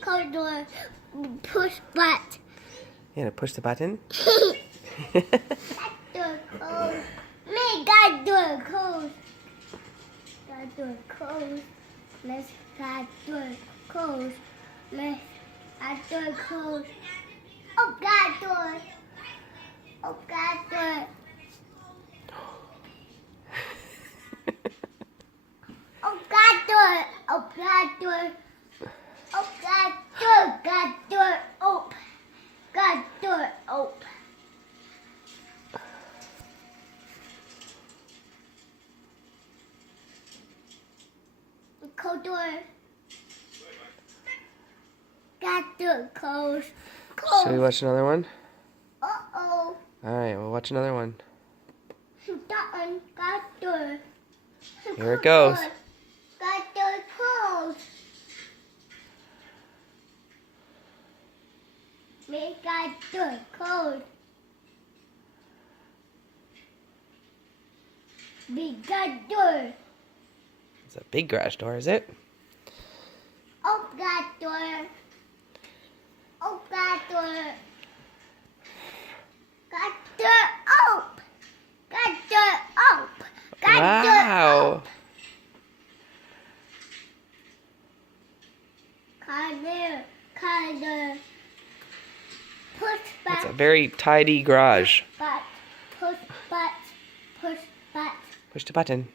Close door. Push button. Yeah, to push the button. That door closed. Make that door closed. That door closed. Miss that door closed. Miss that door closed. Oh, that door. Oh, that door. Oh, that door. Oh, that door. Oh, that door. That door. Open. That door. Open. Cold door. That door closed. Should we watch another one? Uh-oh. Alright, we'll watch another one. That one. That door. Here it goes. That door closed. Make that door closed. Make that door. It's a big garage door, is it? Open that door. Open that door. That door open. That door open. That door Wow. Color. Push It's a back. very tidy garage. But push back. Push back. Push the button.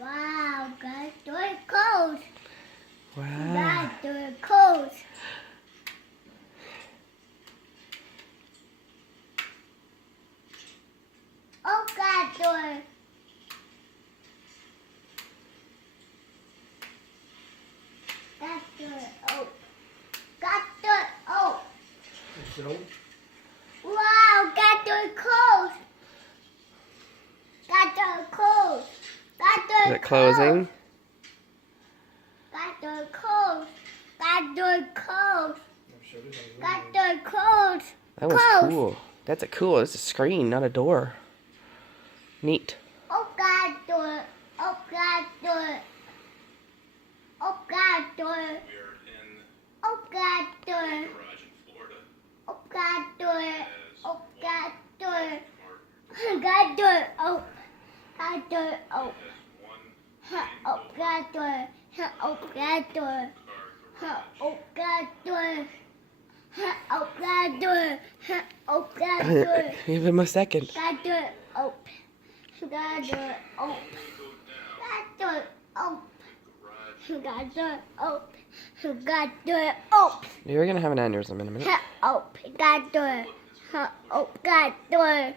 Wow, that door closed. Wow. That door closed. Open that door. That door open. That door open. Wow, that door closed. That door closed. That door Is it closing? That door closed. That door closed. That door closed. That was Close. cool. That's a cool. It's a screen, not a door. Neat. Open that door. Open that door. Open that door. We are in Open that door. garage in Florida. Open that door. As Open that door. Mark That door open. That door open. has one Open that door. Open that door. car Open that door. Open that door. Open that door. Give him a second. That door open. That door open. That door open. That door open. That door open. You're gonna have an aneurysm in a minute. Open that door. Open that door.